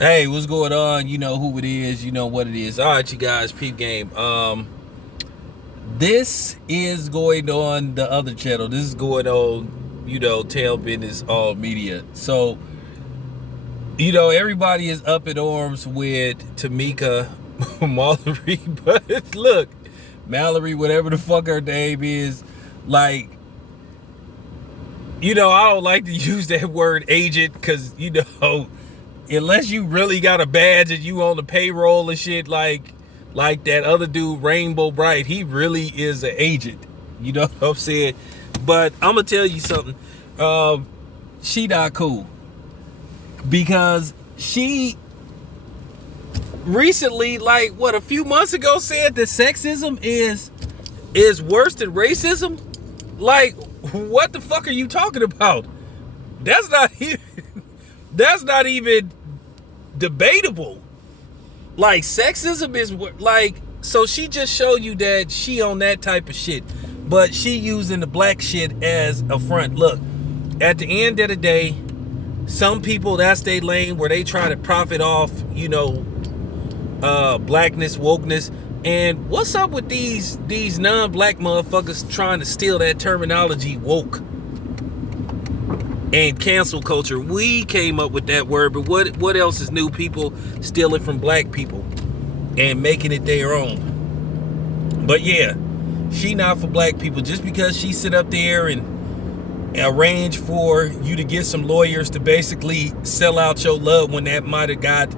Hey, what's going on? You know who it is, you know what it is. All right, you guys, peep game. This is going on the other channel. This is going on, Tail Business All Media. So, everybody is up in arms with Tamika Mallory, but look, Mallory, whatever the fuck her name is, like, I don't like to use that word agent because, unless you really got a badge and you on the payroll and shit, like that other dude, Rainbow Bright, he really is an agent. You know what I'm saying? But I'm gonna tell you something. She not cool because she recently, like a few months ago, said that sexism is worse than racism. Like, what the fuck are you talking about? That's not even. That's not even debatable. Like, sexism is like, so she just showed you that she on that type of shit, but she using the black shit as a front. Look, at the end of the day, some people, that's their lane where they try to profit off, blackness, wokeness. And what's up with these non-black motherfuckers trying to steal that terminology, woke and cancel culture? We came up with that word, but what else is new? People stealing from black people and making it their own. But yeah, she not for black people. Just because she sit up there and arrange for you to get some lawyers to basically sell out your love when that might have got,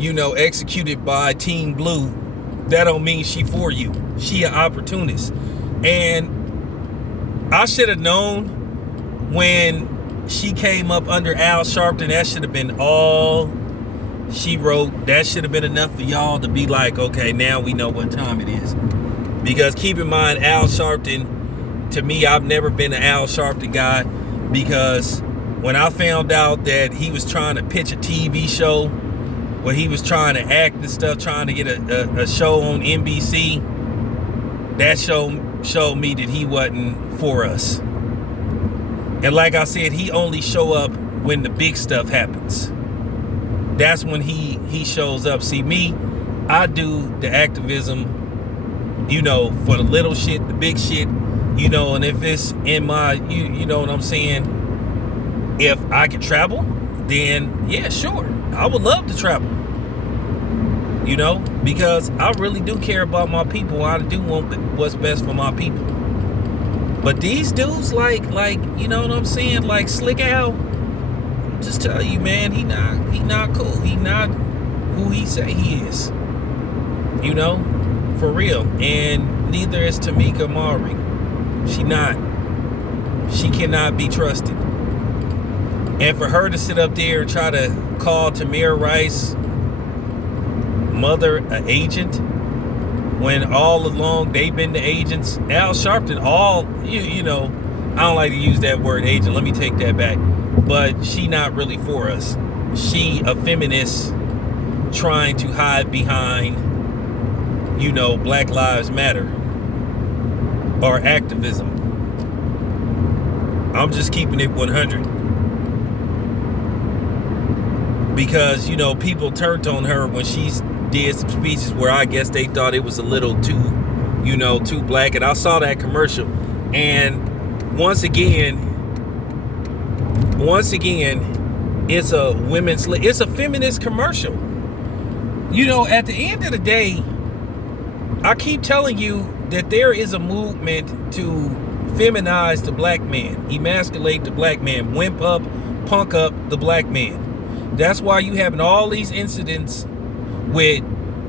executed by Team Blue, that don't mean she for you. She an opportunist. And I should have known when she came up under Al Sharpton, that should have been all she wrote. That should have been enough for y'all to be like, okay, now we know what time it is. Because keep in mind, Al Sharpton, to me, I've never been an Al Sharpton guy, because when I found out that he was trying to pitch a TV show where he was trying to act and stuff, trying to get a show on NBC, that showed me that he wasn't for us. And like I said, he only show up when the big stuff happens. That's when he shows up. See, me, I do the activism, for the little shit, the big shit, and if it's in my, you know what I'm saying? If I could travel, then yeah, sure. I would love to travel. Because I really do care about my people. I do want what's best for my people. But these dudes, like, you know what I'm saying? Like Slick Al, just tell you, man, he not cool. He not who he say he is. For real. And neither is Tamika Mallory. She cannot be trusted. And for her to sit up there and try to call Tamir Rice mother an agent, when all along they've been the agents. Al Sharpton, I don't like to use that word agent. Let me take that back. But she not really for us. She a feminist trying to hide behind, Black Lives Matter or activism. I'm just keeping it 100. Because, people turned on her when she did some speeches where I guess they thought it was a little too, too black. And I saw that commercial. And once again, it's a feminist commercial. At the end of the day, I keep telling you that there is a movement to feminize the black man, emasculate the black man, wimp up, punk up the black man. That's why you having all these incidents with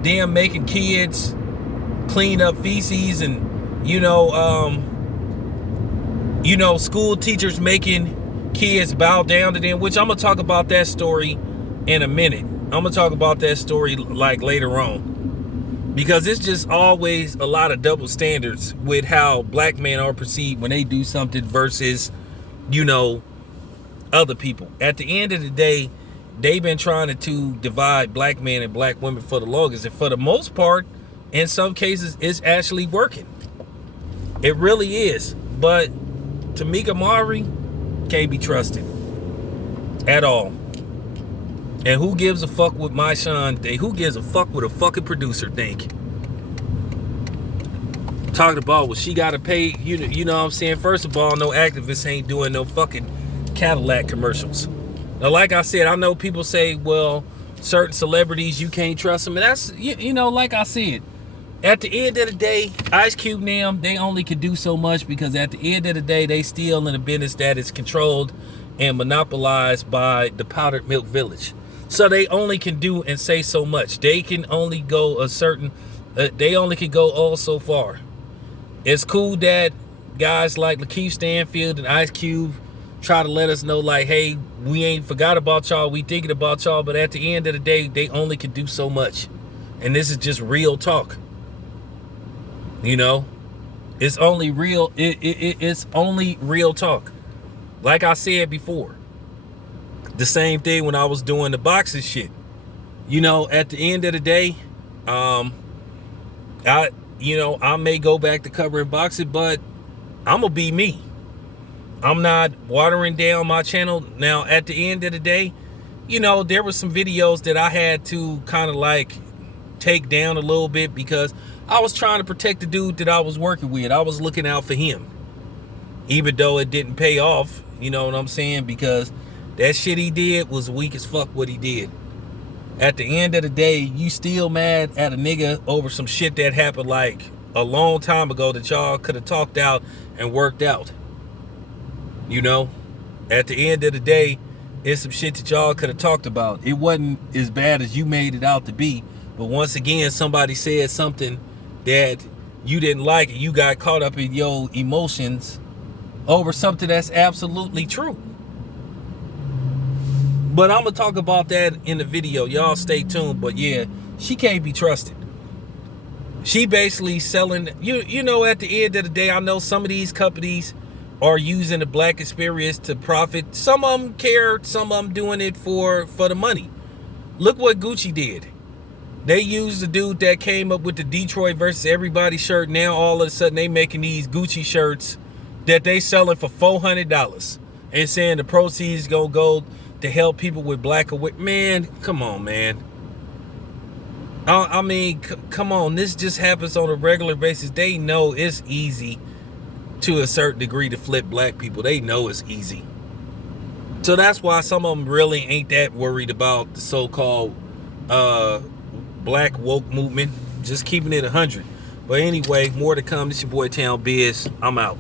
them making kids clean up feces, and school teachers making kids bow down to them, which I'm gonna talk about that story in a minute. I'm gonna talk about that story like later on, because it's just always a lot of double standards with how black men are perceived when they do something versus other people. At the end of the day, they've been trying to divide black men and black women for the longest. And for the most part, in some cases, it's actually working. It really is. But Tamika Mallory can't be trusted at all. And who gives a fuck what my Sean think? Who gives a fuck what a fucking producer think? Talking about what she gotta pay, you know what I'm saying? First of all, no activists ain't doing no fucking Cadillac commercials. Now, like I said, I know people say, well, certain celebrities, you can't trust them. And that's, you know, like I said, at the end of the day, Ice Cube and them, they only can do so much because at the end of the day, they still in a business that is controlled and monopolized by the Powdered Milk Village. So they only can do and say so much. They can only go a certain, they only can go all so far. It's cool that guys like Lakeith Stanfield and Ice Cube try to let us know, like, hey, we ain't forgot about y'all, we thinking about y'all, but at the end of the day, they only can do so much. And this is just real talk. You know, it's only real, it's only real talk. Like I said before, the same thing when I was doing the boxing shit. You know, at the end of the day, I may go back to covering boxing, but I'm gonna be me. I'm not watering down my channel. Now, at the end of the day, you know, there were some videos that I had to kind of like take down a little bit because I was trying to protect the dude that I was working with. I was looking out for him. Even though it didn't pay off, you know what I'm saying? Because that shit he did was weak as fuck what he did. At the end of the day, you still mad at a nigga over some shit that happened like a long time ago that y'all could have talked out and worked out. You know? At the end of the day, it's some shit that y'all could have talked about. It wasn't as bad as you made it out to be. But once again, somebody said something that you didn't like and you got caught up in your emotions over something that's absolutely true. But I'm gonna talk about that in the video. Y'all stay tuned. But yeah, she can't be trusted. She basically selling, you know, at the end of the day, I know some of these companies are using the black experience to profit. Some of them care, some of them doing it for the money. Look what Gucci did. They used the dude that came up with the Detroit versus everybody shirt. Now all of a sudden they making these Gucci shirts that they selling for $400 and saying the proceeds gonna go to help people with black awareness. Man, come on, man. I mean, come on. This just happens on a regular basis. They know it's easy to a certain degree to flip black people. They know it's easy. So that's why some of them really ain't that worried about the so-called black woke movement. Just keeping it 100. But anyway, more to come. This your boy Town Biz. I'm out.